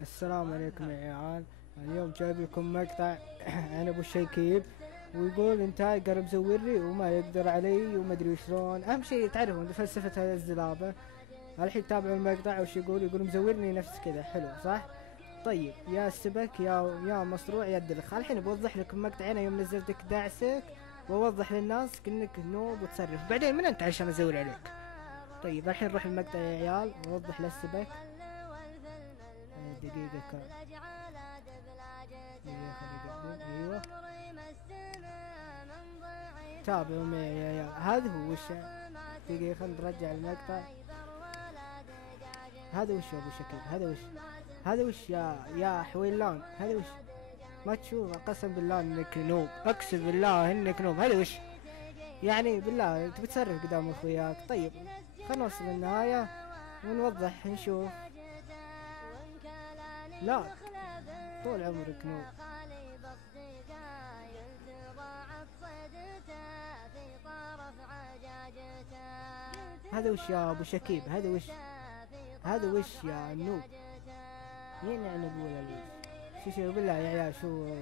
السلام عليكم يا عيال. اليوم جايب لكم مقطع عن ابو شكيب، ويقول انت قرب زورني وما يقدر علي وما ادري شلون. اهم شيء تعرفون فلسفة هذا الزلابة. الحين تابعوا المقطع وش يقول. يقول مزورني نفس كذا، حلو صح؟ طيب يا السبك يا مصروع يا الدلخ. الحين بوضح لكم مقطع انا يوم نزلتك دعسك، واوضح للناس انك نوب وتصرف. بعدين من انت عشان ازور عليك؟ طيب الحين نروح المقطع يا عيال واوضح للسبك. دقيقة ايوه تابعوا معي يا عيال. هذا هو وش. دقيقة نرجع المقطع. هذا وش يا ابو شكيب؟ هذا وش يا حويلان؟ هذا وش؟ ما تشوف؟ قسم بالله انك نوب، اقسم بالله انك نوب. هذا وش يعني؟ بالله انت بتصرف قدام اخوياك. طيب خلنا نوصل للنهاية ونوضح نشوف. لا طول عمرك نوب. هذا وش يا ابو شكيب؟ هذا وش يا نوب؟ يعني نقول شو بالله يا عيال. شو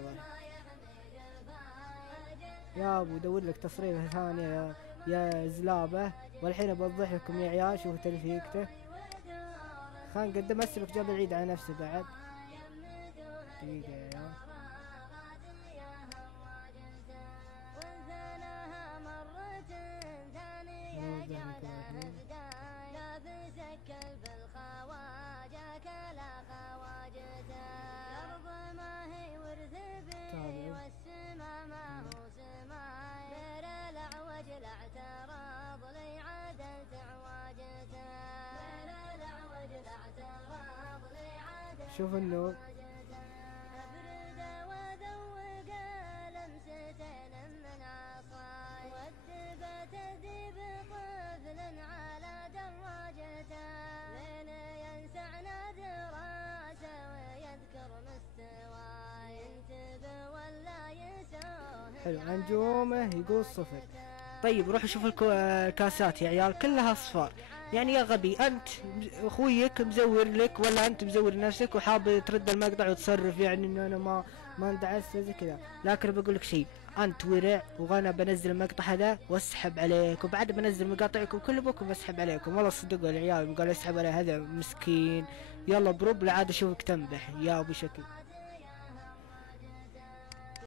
يا ابو دور لك تصريفه ثانية يا زلابة. والحين بوضح لكم يا عيال. شوفوا تلفيقته. خلينا نقدم السبك جاب العيد على نفسه بعد. دقيقة يا عيال. شوف النور. حلو. نجومه يقول 0. طيب روحوا شوفوا الكاسات يا عيال كلها اصفار. يعني يا غبي انت اخويك مزور لك ولا انت مزور نفسك وحاب ترد المقطع وتصرف يعني انه انا ما اندعست زي كذا. لكن بقول لك شيء، انت ورع وانا بنزل المقطع هذا واسحب عليك، وبعد بنزل مقاطعكم كل بكم بسحب عليكم. والله صدقوا العيال قالوا اسحب عليه هذا مسكين. يلا بروب العاده اشوفك تنبح يا ابو شكل.